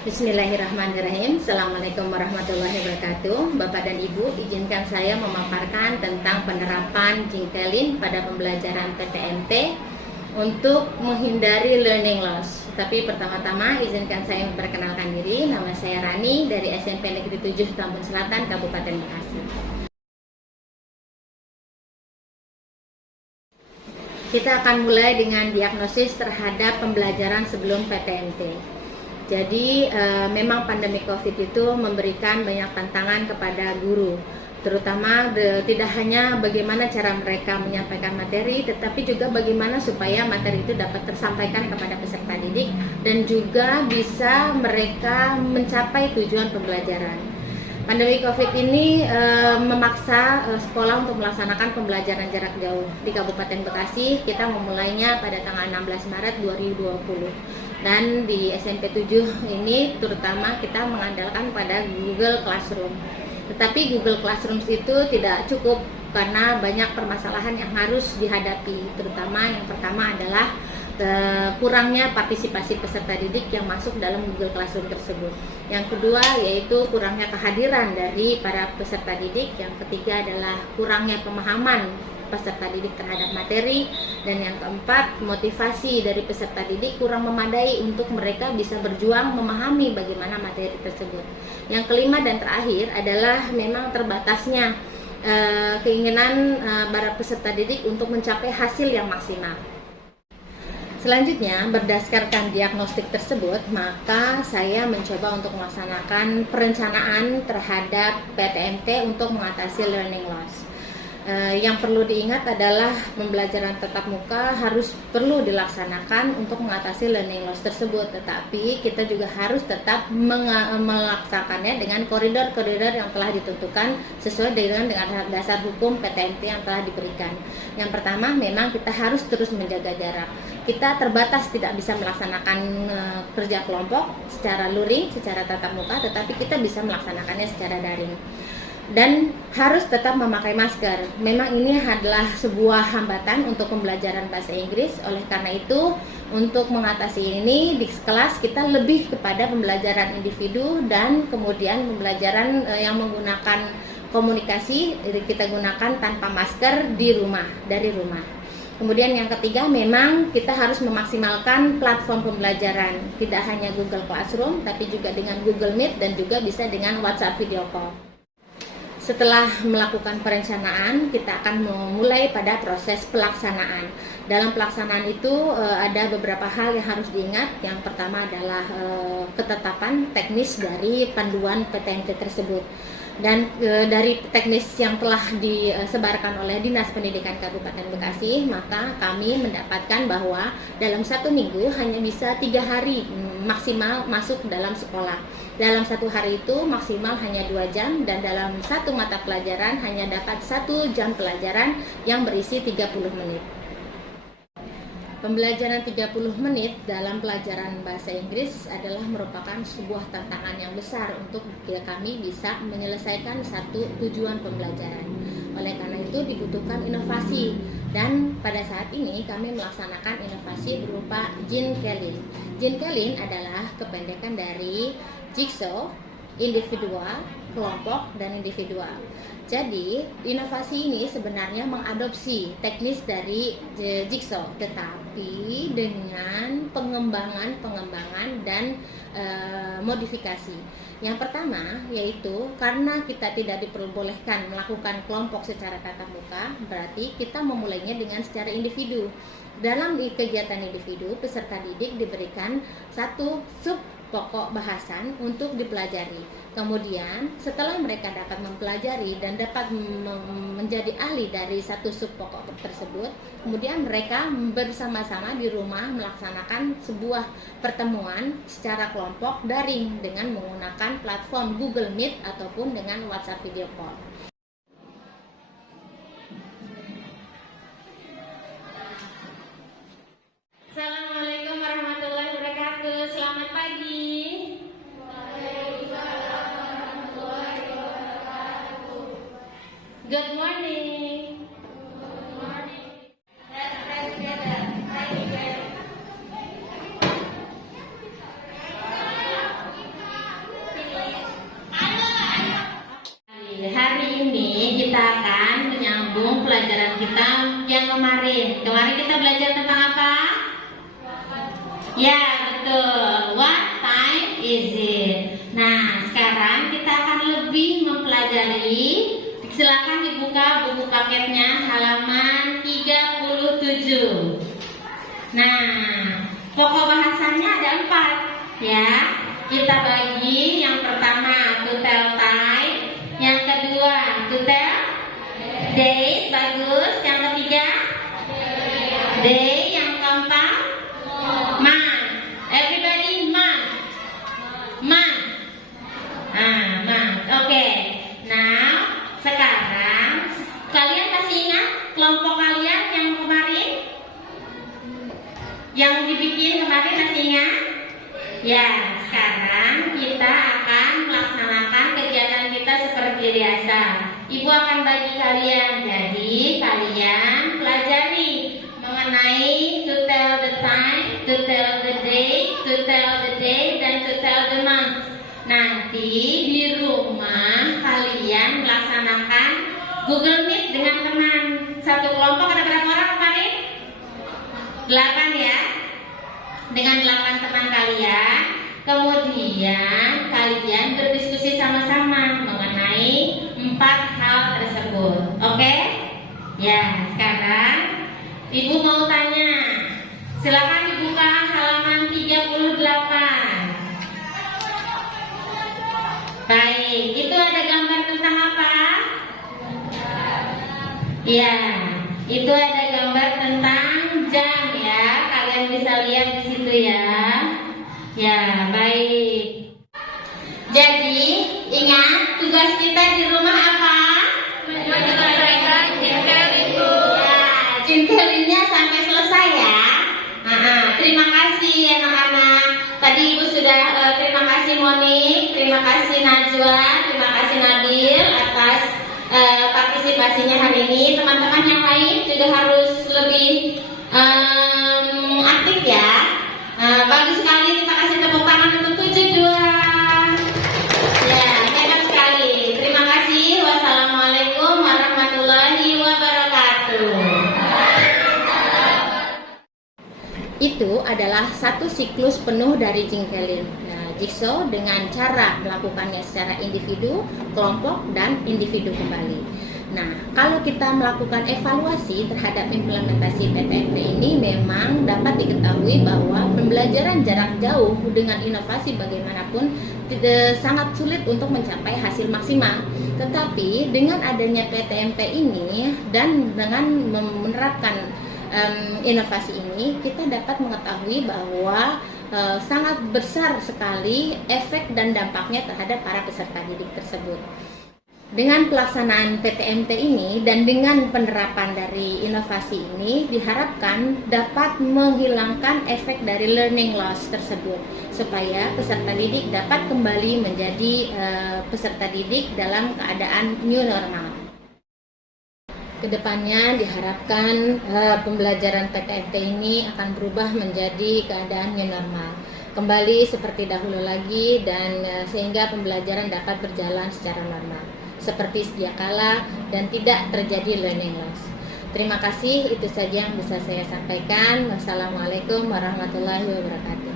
Bismillahirrahmanirrahim. Assalamualaikum warahmatullahi wabarakatuh. Bapak dan Ibu, izinkan saya memaparkan tentang penerapan Jinkelin pada pembelajaran PTMT untuk menghindari learning loss. Tapi pertama-tama izinkan saya memperkenalkan diri. Nama saya Rani dari SMP Negeri 7 Tambun Selatan, Kabupaten Bekasi. Kita akan mulai dengan diagnosis terhadap pembelajaran sebelum PTMT. Jadi memang pandemi COVID itu memberikan banyak tantangan kepada guru, terutama tidak hanya bagaimana cara mereka menyampaikan materi, tetapi juga bagaimana supaya materi itu dapat tersampaikan kepada peserta didik dan juga bisa mereka mencapai tujuan pembelajaran. Pandemi COVID ini memaksa sekolah untuk melaksanakan pembelajaran jarak jauh. Di Kabupaten Bekasi, kita memulainya pada tanggal 16 Maret 2020. Dan di SMP 7 ini terutama kita mengandalkan pada Google Classroom. Tetapi Google Classroom itu tidak cukup karena banyak permasalahan yang harus dihadapi. Terutama yang pertama adalah kurangnya partisipasi peserta didik yang masuk dalam Google Classroom tersebut. Yang kedua yaitu kurangnya kehadiran dari para peserta didik. Yang ketiga adalah kurangnya pemahaman peserta didik terhadap materi, dan yang keempat motivasi dari peserta didik kurang memadai untuk mereka bisa berjuang memahami bagaimana materi tersebut. Yang kelima dan terakhir adalah memang terbatasnya keinginan para peserta didik untuk mencapai hasil yang maksimal. Selanjutnya, berdasarkan diagnostik tersebut, maka saya mencoba untuk melaksanakan perencanaan terhadap PTMT untuk mengatasi learning loss. Yang perlu diingat adalah pembelajaran tatap muka perlu dilaksanakan untuk mengatasi learning loss tersebut, tetapi kita juga harus tetap melaksanakannya dengan koridor-koridor yang telah ditentukan sesuai dengan dasar hukum PTMT yang telah diberikan. Yang pertama, memang kita harus terus menjaga jarak. Kita terbatas tidak bisa melaksanakan kerja kelompok secara luring, secara tatap muka, tetapi kita bisa melaksanakannya secara daring. Dan harus tetap memakai masker. Memang ini adalah sebuah hambatan untuk pembelajaran bahasa Inggris. Oleh karena itu, untuk mengatasi ini di kelas kita lebih kepada pembelajaran individu dan kemudian pembelajaran yang menggunakan komunikasi kita gunakan tanpa masker dari rumah. Kemudian yang ketiga, memang kita harus memaksimalkan platform pembelajaran. Tidak hanya Google Classroom, tapi juga dengan Google Meet dan juga bisa dengan WhatsApp video call. Setelah melakukan perencanaan, kita akan memulai pada proses pelaksanaan. Dalam pelaksanaan itu ada beberapa hal yang harus diingat. Yang pertama adalah ketetapan teknis dari panduan PTMT tersebut. Dan dari teknis yang telah disebarkan oleh Dinas Pendidikan Kabupaten Bekasi, maka kami mendapatkan bahwa dalam 1 minggu hanya bisa 3 hari maksimal masuk dalam sekolah. Dalam 1 hari itu maksimal hanya 2 jam, dan dalam 1 mata pelajaran hanya dapat 1 jam pelajaran yang berisi 30 menit. Pembelajaran 30 menit dalam pelajaran bahasa Inggris adalah merupakan sebuah tantangan yang besar untuk kami bisa menyelesaikan satu tujuan pembelajaran. Oleh karena itu dibutuhkan inovasi, dan pada saat ini kami melaksanakan inovasi berupa Jinkelin. Jinkelin adalah kependekan dari Jigsaw, individual, kelompok, dan individual. Jadi, inovasi ini sebenarnya mengadopsi teknis dari Jigsaw, tetapi dengan pengembangan dan modifikasi. Yang pertama yaitu karena kita tidak diperbolehkan melakukan kelompok secara tatap muka, berarti kita memulainya dengan secara individu. Dalam kegiatan individu, peserta didik diberikan satu sub pokok bahasan untuk dipelajari. Kemudian setelah mereka dapat mempelajari dan dapat menjadi ahli dari satu sub pokok tersebut, kemudian mereka bersama-sama di rumah melaksanakan sebuah pertemuan secara kelompok daring dengan menggunakan platform Google Meet ataupun dengan WhatsApp video call. Assalamualaikum warahmatullahi wabarakatuh. Selamat pagi. Good morning. Good morning. Let's pray together. Pray together. pembelajaran kita yang kemarin. Kemarin kita belajar tentang apa? Ya, betul. What time is it? Nah, sekarang kita akan lebih mempelajari. Silakan dibuka buku paketnya halaman 37. Nah, pokok bahasannya ada 4 ya. Kita bagi yang pertama to tell time, yang kedua to tell date, bagus. Yang ketiga day, yang keempat month. Everybody month. Month. Month. Oke. Now, sekarang kalian masih ingat kelompok kalian yang kemarin? Yang dibikin kemarin masih ingat? Ya, sekarang kita akan melaksanakan kegiatan kita seperti biasa. Ibu akan bagi kalian, jadi kalian pelajari mengenai to tell the time, to tell the day, to tell the day, dan to tell the month. Nanti di rumah kalian melaksanakan Google Meet dengan teman. Satu kelompok ada berapa orang kemarin? 8 ya. Dengan 8 teman kalian. Kemudian kalian berdiskusi sama-sama mengenai 4 hal tersebut. Oke? Ya, sekarang Ibu mau tanya. Silakan dibuka halaman 38. Baik, itu ada gambar tentang apa? Ya, itu ada gambar tentang jam ya. Kalian bisa lihat di situ ya. Ya, baik. Jadi, ingat tugas kita di rumah apa? Menyelesaikan jintel itu. Ya, jintelinnya sampai selesai ya. Terima kasih anak-anak. Tadi Ibu sudah terima kasih Moni, terima kasih Najwa, terima kasih Nabil atas partisipasinya hari ini. Teman-teman yang lain juga harus lebih aktif ya. Bagus sekali, kita kasih tepuk tangan untuk 72. Ya, hebat sekali. Terima kasih. Wassalamualaikum warahmatullahi wabarakatuh. Itu adalah satu siklus penuh dari Jingkelin. Nah, jigsaw dengan cara melakukannya secara individu, kelompok, dan individu kembali. Nah, kalau kita melakukan evaluasi terhadap implementasi PTMT ini, memang dapat diketahui bahwa pembelajaran jarak jauh dengan inovasi bagaimanapun sangat sulit untuk mencapai hasil maksimal. Tetapi dengan adanya PTMT ini dan dengan menerapkan inovasi ini, kita dapat mengetahui bahwa sangat besar sekali efek dan dampaknya terhadap para peserta didik tersebut. Dengan pelaksanaan PTMT ini dan dengan penerapan dari inovasi ini diharapkan dapat menghilangkan efek dari learning loss tersebut, supaya peserta didik dapat kembali menjadi peserta didik dalam keadaan new normal. Kedepannya diharapkan pembelajaran PTMT ini akan berubah menjadi keadaan new normal, kembali seperti dahulu lagi, dan sehingga pembelajaran dapat berjalan secara normal seperti sedia kala dan tidak terjadi learning loss. Terima kasih, itu saja yang bisa saya sampaikan. Wassalamualaikum warahmatullahi wabarakatuh.